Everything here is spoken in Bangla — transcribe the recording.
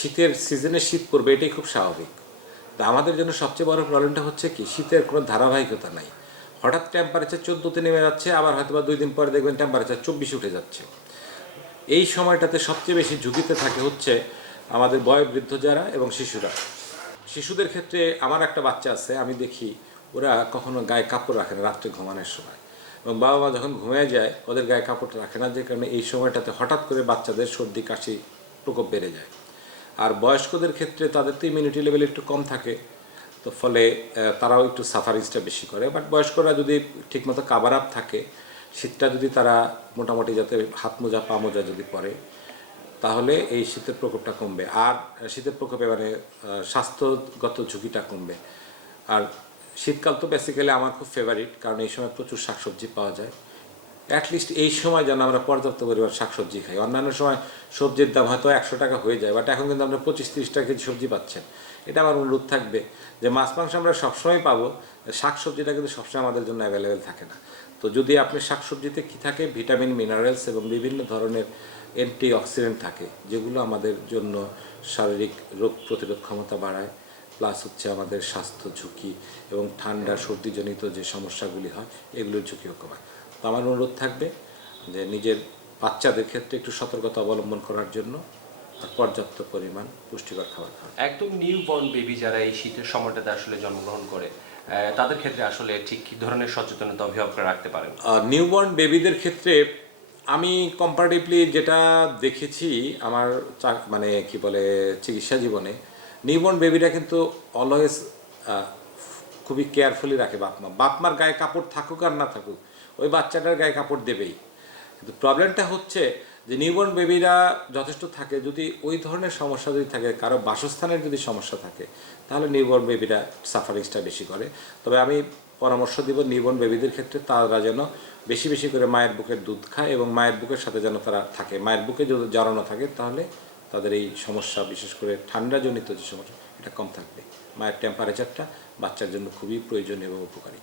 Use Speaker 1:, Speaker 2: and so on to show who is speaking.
Speaker 1: শীতের সিজনে শীত পড়বে, এটাই খুব স্বাভাবিক। তা আমাদের জন্য সবচেয়ে বড় প্রবলেমটা হচ্ছে কি, শীতের কোনো ধারাবাহিকতা নাই। হঠাৎ টেম্পারেচার চোদ্দোতে নেমে যাচ্ছে, আবার হয়তো বা দুই দিন পরে দেখবেন টেম্পারেচার চব্বিশে উঠে যাচ্ছে। এই সময়টাতে সবচেয়ে বেশি ঝুঁকিতে থাকে হচ্ছে আমাদের বয়োবৃদ্ধ যারা এবং শিশুরা। শিশুদের ক্ষেত্রে আমার একটা বাচ্চা আছে, আমি দেখি ওরা কখনো গায়ে কাপড় রাখে না রাত্রে ঘুমানোর সময়। এবং বাবা মা যখন ঘুমিয়ে যায়, ওদের গায়ে কাপড় রাখে না, যে কারণে এই সময়টাতে হঠাৎ করে বাচ্চাদের সর্দি, কাশি প্রকোপ বেড়ে যায়। আর বয়স্কদের ক্ষেত্রে তাদের তো ইমিউনিটি লেভেল একটু কম থাকে। তো ফলে তারাও একটু সাফারিংসটা বেশি করে। বাট বয়স্করা যদি ঠিকমতো কাভার আপ থাকে, শীতটা যদি তারা মোটামুটি যাতে হাত মোজা, পা মোজা যদি পরে, তাহলে এই শীতের প্রকোপটা কমবে। আর শীতের প্রকোপে মানে স্বাস্থ্যগত ঝুঁকিটা কমবে। আর শীতকাল তো বেসিক্যালি আমার খুব ফেভারিট কারণ এই সময় প্রচুর শাকসবজি পাওয়া যায়। অ্যাটলিস্ট এই সময় যেন আমরা পর্যাপ্ত পরিমাণ শাকসবজি খাই। অন্যান্য সময় সবজির দাম হয়তো একশো টাকা হয়ে যায় বাট এখন কিন্তু আমরা পঁচিশ তিরিশ টাকা কেজি সবজি পাচ্ছেন। এটা আমার অনুরোধ থাকবে যে মাছ মাংস আমরা সবসময় পাবো, শাকসবজিটা কিন্তু সবসময় আমাদের জন্য অ্যাভেলেবেল থাকে না। তো যদি আপনি শাকসবজিতে কী থাকে ভিটামিন মিনারেলস এবং বিভিন্ন ধরনের অ্যান্টি অক্সিডেন্ট থাকে, যেগুলো আমাদের জন্য শারীরিক রোগ প্রতিরোধ ক্ষমতা বাড়ায় প্লাস হচ্ছে আমাদের স্বাস্থ্য ঝুঁকি এবং ঠান্ডা, সর্দিজনিত যে সমস্যাগুলি হয়, এগুলোর ঝুঁকিও কমায়। তো আমার অনুরোধ থাকবে যে নিজের বাচ্চাদের ক্ষেত্রে একটু সতর্কতা অবলম্বন করার জন্য আর পর্যাপ্ত পরিমাণ পুষ্টিকর খাবার খাওয়া।
Speaker 2: একদম নিউ বর্ন বেবি যারা এই শীতের সময়টাতে আসলে জন্মগ্রহণ করে তাদের ক্ষেত্রে আসলে ঠিক কী ধরনের সচেতনতা অভিভাবকরা রাখতে পারেন?
Speaker 1: নিউবর্ন বেবিদের ক্ষেত্রে আমি কম্পারেটিভলি যেটা দেখেছি আমার মানে কি বলে চিকিৎসা জীবনে নিউবর্ন বেবিরা কিন্তু অলওয়েজ খুবই কেয়ারফুলি রাখে বাপ মা বাপ মার গায়ে কাপড় থাকুক আর না থাকুক ওই বাচ্চাটার গায়ে কাপড় দেবেই। কিন্তু প্রবলেমটা হচ্ছে যে নিউবর্ন বেবিরা যথেষ্ট থাকে, যদি ওই ধরনের সমস্যা যদি থাকে, কারও বাসস্থানের যদি সমস্যা থাকে, তাহলে নিউবর্ন বেবিরা সাফারিংসটা বেশি করে। তবে আমি পরামর্শ দিব নিউবর্ন বেবিদের ক্ষেত্রে, তারা যেন বেশি বেশি করে মায়ের বুকের দুধ খায় এবং মায়ের বুকের সাথে যেন তারা থাকে। মায়ের বুকে যদি জড়ানো থাকে, তাহলে তাদের এই সমস্যা, বিশেষ করে ঠান্ডাজনিত যে সমস্যা, এটা কম থাকবে। মায়ের টেম্পারেচারটা বাচ্চার জন্য খুবই প্রয়োজনীয় এবং উপকারী।